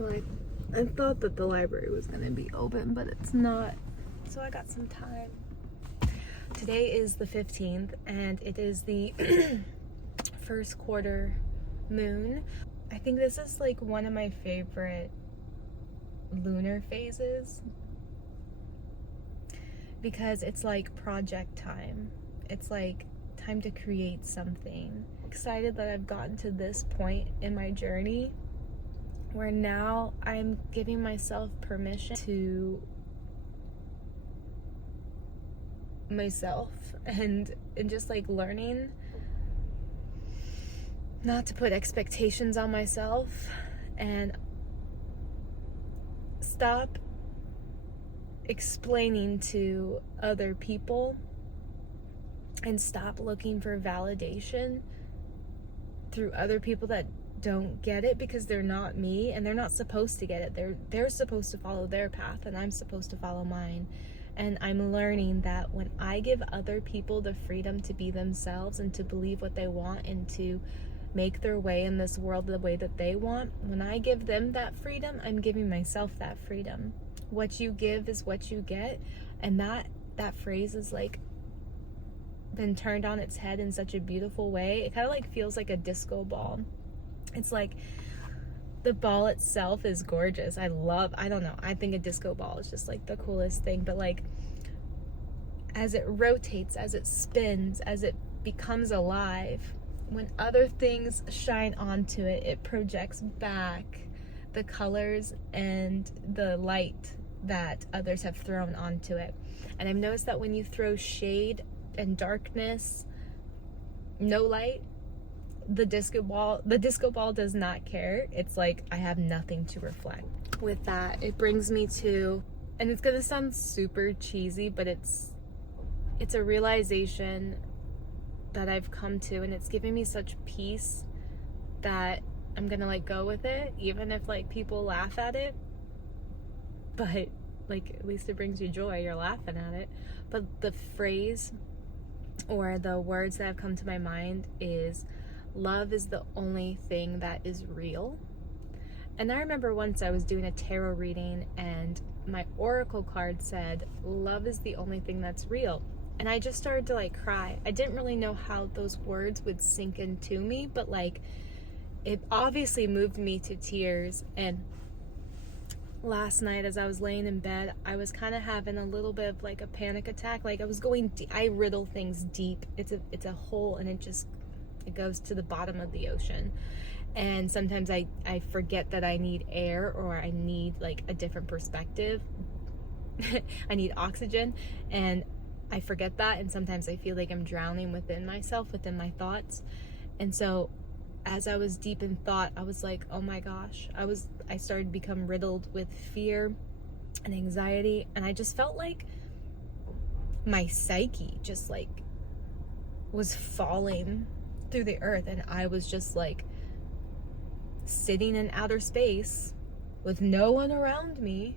Well, I thought that the library was going to be open, but it's not. So I got some time. Today is the 15th, and it is the first quarter moon. I think this is like one of my favorite lunar phases because it's like project time. It's like time to create something. Excited that I've gotten to this point in my journey where now I'm giving myself permission to myself and just like learning not to put expectations on myself and stop explaining to other people and stop looking for validation through other people that don't get it, because they're not me and they're not supposed to get it. They're supposed to follow their path and I'm supposed to follow mine. And I'm learning that when I give other people the freedom to be themselves and to believe what they want and to make their way in this world the way that they want, when I give them that freedom, I'm giving myself that freedom. What you give is what you get. And that phrase is like been turned on its head in such a beautiful way. It kind of like feels like a disco ball. It's like the ball itself is gorgeous. I don't know. I think a disco ball is just like the coolest thing. But like as it rotates, as it spins, as it becomes alive, when other things shine onto it, it projects back the colors and the light that others have thrown onto it. And I've noticed that when you throw shade and darkness, no light, the disco ball does not care. It's like I have nothing to reflect. With that, it brings me to, and it's gonna sound super cheesy, but it's a realization that I've come to, and it's giving me such peace that I'm gonna like go with it, even if like people laugh at it. But like at least it brings you joy. You're laughing at it. But the phrase or the words that have come to my mind is, love is the only thing that is real. And I remember once I was doing a tarot reading and my oracle card said, love is the only thing that's real. And I just started to like cry. I didn't really know how those words would sink into me, but like it obviously moved me to tears. And last night as I was laying in bed, I was kind of having a little bit of like a panic attack. Like I was going I riddle things deep. It's a hole, and it goes to the bottom of the ocean. And sometimes I forget that I need air, or I need like a different perspective. I need oxygen, and I forget that. And sometimes I feel like I'm drowning within myself, within my thoughts. And so as I was deep in thought, I was like, oh my gosh, I started to become riddled with fear and anxiety. And I just felt like my psyche just like was falling through the earth, and I was just like sitting in outer space with no one around me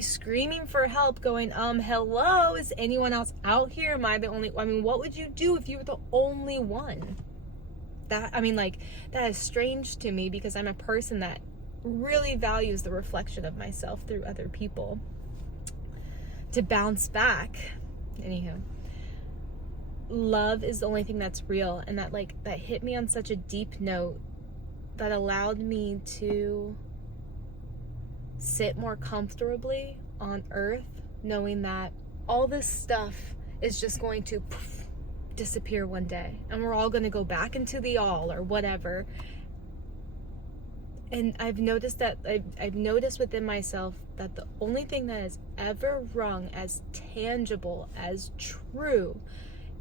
screaming for help, going, hello, is anyone else out here? Am I the only? I mean, what would you do if you were the only one? That is strange to me, because I'm a person that really values the reflection of myself through other people to bounce back. Anywho, love is the only thing that's real, and that hit me on such a deep note that allowed me to sit more comfortably on earth, knowing that all this stuff is just going to disappear one day, and we're all going to go back into the all or whatever. And I've noticed within myself that the only thing that has ever rung as tangible, as true,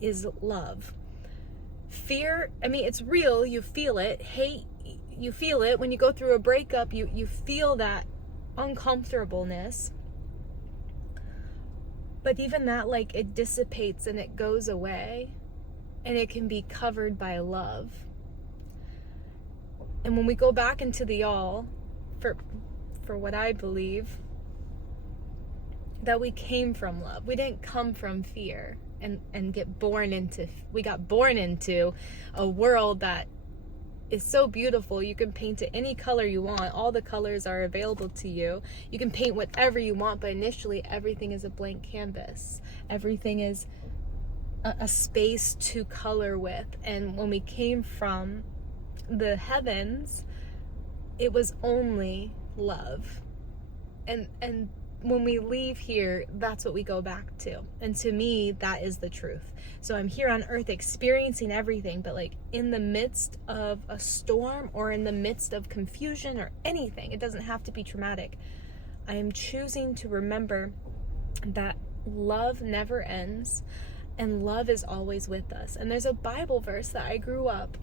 is love. Fear, I mean, it's real, you feel it. Hate, you feel it. When you go through a breakup, you feel that uncomfortableness. But even that, like, it dissipates and it goes away, and it can be covered by love. And when we go back into the all, for what I believe, that we came from love. We didn't come from fear and we got born into a world that is so beautiful. You can paint it any color you want. All the colors are available to you. You can paint whatever you want, but initially everything is a blank canvas. Everything is a space to color with. And when we came from the heavens, it was only love. And when we leave here, that's what we go back to. And to me, that is the truth. So I'm here on earth experiencing everything, but like in the midst of a storm or in the midst of confusion or anything, it doesn't have to be traumatic. I am choosing to remember that love never ends and love is always with us. And there's a Bible verse that I grew up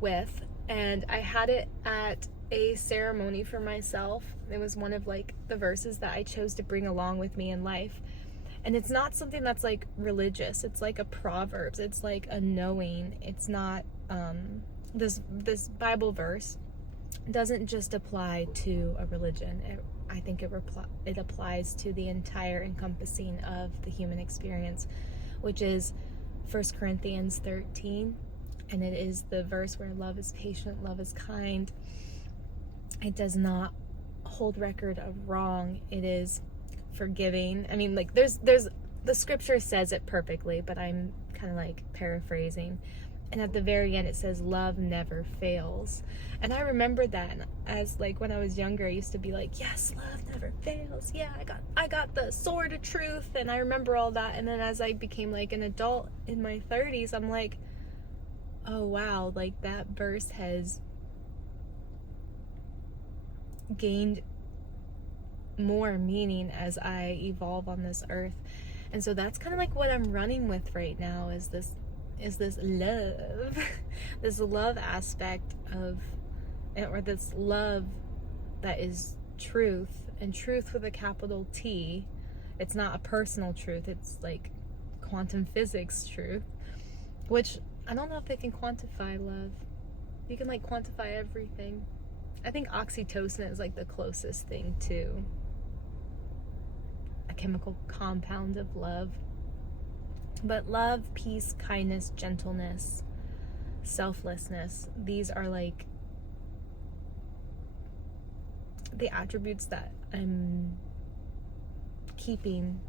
with, and I had it at a ceremony for myself. It was one of like the verses that I chose to bring along with me in life. And it's not something that's like religious. It's like a Proverbs. It's like a knowing. It's not this Bible verse doesn't just apply to a religion. I think it applies to the entire encompassing of the human experience, which is 1 Corinthians 13. And it is the verse where love is patient, love is kind. It does not hold record of wrong. It is forgiving. I mean, like there's the scripture says it perfectly, but I'm kind of like paraphrasing. And at the very end it says love never fails. And I remember that as like when I was younger, I used to be like, yes, love never fails. Yeah, I got the sword of truth, and I remember all that. And then as I became like an adult in my 30s, I'm like, oh wow, like that verse has gained more meaning as I evolve on this earth. And so that's kind of like what I'm running with right now, is this love this love aspect of, or this love that is truth, and truth with a capital T. It's not a personal truth, it's like quantum physics truth, which I don't know if they can quantify love. You can like quantify everything. I think oxytocin is like the closest thing to a chemical compound of love. But love, peace, kindness, gentleness, selflessness, these are like the attributes that I'm keeping